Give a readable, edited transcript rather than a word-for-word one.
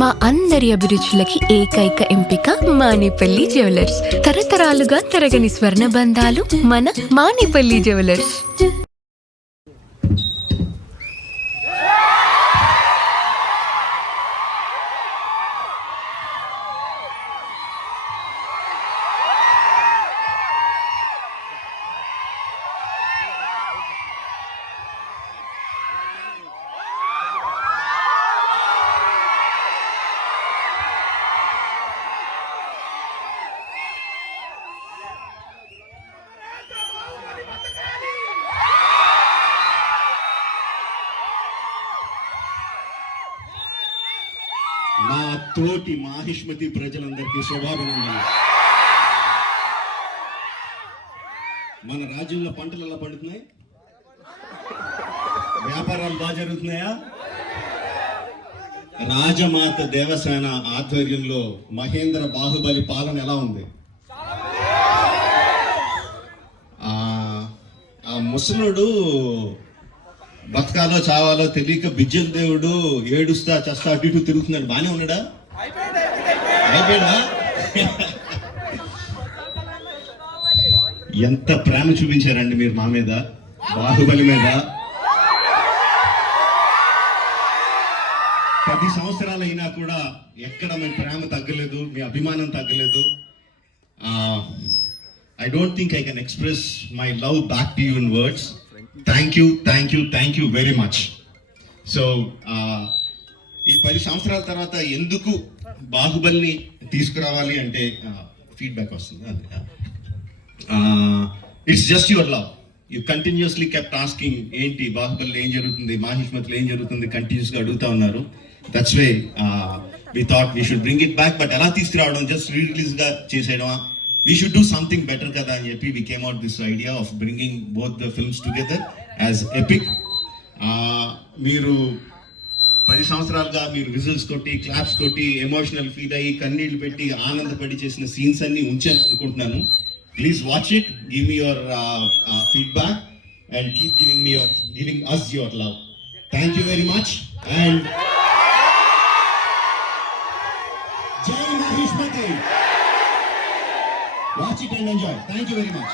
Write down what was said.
మా అందరి అభిరుచులకి ఏకైక ఎంపిక మానేపల్లి జ్యువెలర్స్. తరతరాలుగా తరగని స్వర్ణ బంధాలు మన మానేపల్లి జ్యువెలర్స్. నా తోటి మాహిష్మతి ప్రజలందరికీ శుభాభినందనలు. మన రాజ్యంలో పంటలు ఎలా పండుతున్నాయి? వ్యాపారాలు బాగా జరుగుతున్నాయా? రాజమాత దేవసేన ఆధ్వర్యంలో మహేంద్ర బాహుబలి పాలన ఎలా ఉంది? ఆ ముసలుడు బతకాలో చావాలో తెలియక బిజ్జల దేవుడు ఏడుస్తా చస్తా అటు ఇటు తిరుగుతున్నాడు. బానే ఉన్నాడా? అయిపోయాడా? ఎంత ప్రేమ చూపించారండి మీరు మా మీద, బాహుబలి మీద. 10 సంవత్సరాలు అయినా కూడా ఎక్కడ మీ ప్రేమ తగ్గలేదు, మీ అభిమానం తగ్గలేదు. I don't think I can express my love back to you in words. Thank you very much. So ఈ 10 సంవత్సరాల తర్వాత ఎందుకు బాహుబలిని తీసుకురావాలి అంటే ఫీడ్బ్యాక్ వస్తుంది. It's just your love. You continuously kept asking ఏంటి బాహుబలిలో ఏం జరుగుతుంది, మాహిష్మతిలో ఏం జరుగుతుంది, కంటిన్యూస్గా అడుగుతా ఉన్నారు. That's way we thought we should bring it back. But ఎలా తీసుకురావడం, జస్ట్ రిలీజ్గా చేసేయడమా? We should do something better kada అని చెప్పి we came out this idea of bringing both the films together as epic. మీరు 10 సంవత్సరాలుగా మీరు విజిల్స్ కొట్టి, క్లాప్స్ కొట్టి, ఎమోషనల్ ఫీల్ అయ్యి, కన్నీళ్లు పెట్టి, ఆనందపడి చేసిన సీన్స్ అన్ని ఉంచాను అనుకుంటున్నాను. Please watch it, give me your feedback and keep giving us your love. Thank you very much and Jai Mahishmati. Watch it and enjoy. Thank you very much.